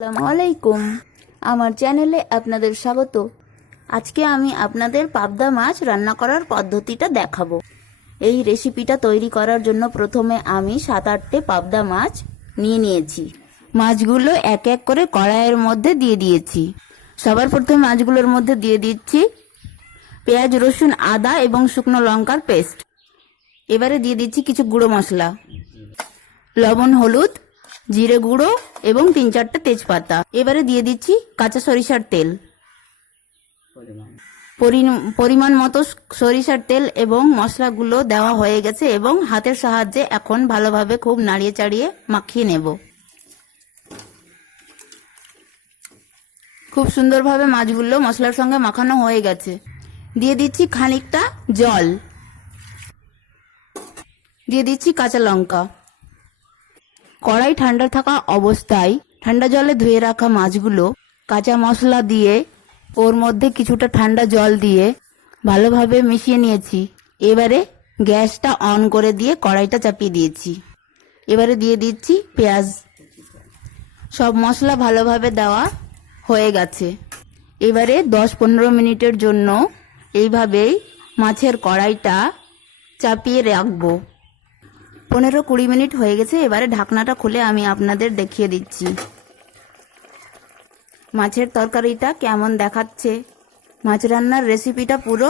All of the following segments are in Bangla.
আসসালামু আলাইকুম। আমার চ্যানেলে আপনাদের স্বাগত। আজকে আমি আপনাদের পাবদা মাছ রান্না করার পদ্ধতিটা দেখাবো। এই রেসিপিটা তৈরি করার জন্য প্রথমে আমি 7-8টে পাবদা মাছ নিয়েছি। মাছগুলো এক এক করে কড়াইয়ের মধ্যে দিয়ে দিয়েছি। সবার প্রথমে মাছগুলোর মধ্যে দিয়ে দিচ্ছি পেঁয়াজ, রসুন, আদা এবং শুকনো লঙ্কার পেস্ট। এবারে দিয়ে দিচ্ছি কিছু গুঁড়ো মশলা, লবণ, হলুদ, জিরে গুঁড়ো এবং 3-4টে তেজপাতা। এবারে দিয়ে দিচ্ছি কাঁচা সরিষার তেল, পরিমাণ মতো সরিষার তেল এবং মশলাগুলো দেওয়া হয়ে গেছে এবং হাতের সাহায্যে এখন ভালোভাবে খুব নাড়িয়ে চাড়িয়ে মাখিয়ে নেব। খুব সুন্দরভাবে মাছগুলো মশলার সঙ্গে মাখানো হয়ে গেছে। দিয়ে দিচ্ছি খানিকটা জল, দিয়ে দিচ্ছি কাঁচা লঙ্কা। কড়াই ঠান্ডা থাকা অবস্থায় ঠান্ডা জলে ধুয়ে রাখা মাছগুলো কাঁচা মশলা দিয়ে ওর মধ্যে কিছুটা ঠান্ডা জল দিয়ে ভালোভাবে মিশিয়ে নিয়েছি। এবারে গ্যাসটা অন করে দিয়ে কড়াইটা চাপিয়ে দিয়েছি। এবারে দিয়ে দিচ্ছি পেঁয়াজ। সব মশলা ভালোভাবে দেওয়া হয়ে গেছে। এবারে 10-15 মিনিটের জন্য এইভাবেই মাছের কড়াইটা চাপিয়ে রাখবো। 15-20 মিনিট হয়ে গেছে। এবারে ঢাকনাটা খুলে আমি আপনাদের দেখিয়ে দিচ্ছি মাছের তরকারিটা কেমন দেখাচ্ছে। মাছ রান্নার রেসিপিটা পুরো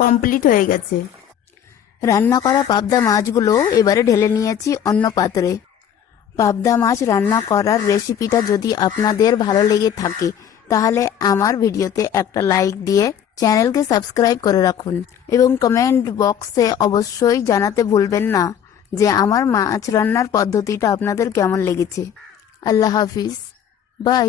কমপ্লিট হয়ে গেছে। রান্না করা পাবদা মাছগুলো এবারে ঢেলে নিয়েছি অন্য পাত্রে। পাবদা মাছ রান্না করার রেসিপিটা যদি আপনাদের ভালো লেগে থাকে তাহলে আমার ভিডিওতে একটা লাইক দিয়ে চ্যানেলকে সাবস্ক্রাইব করে রাখুন এবং কমেন্ট বক্সে অবশ্যই জানাতে ভুলবেন না যে আমার মাছ রান্নার পদ্ধতিটা আপনাদের কেমন লেগেছে। আল্লাহ হাফিজ, বাই।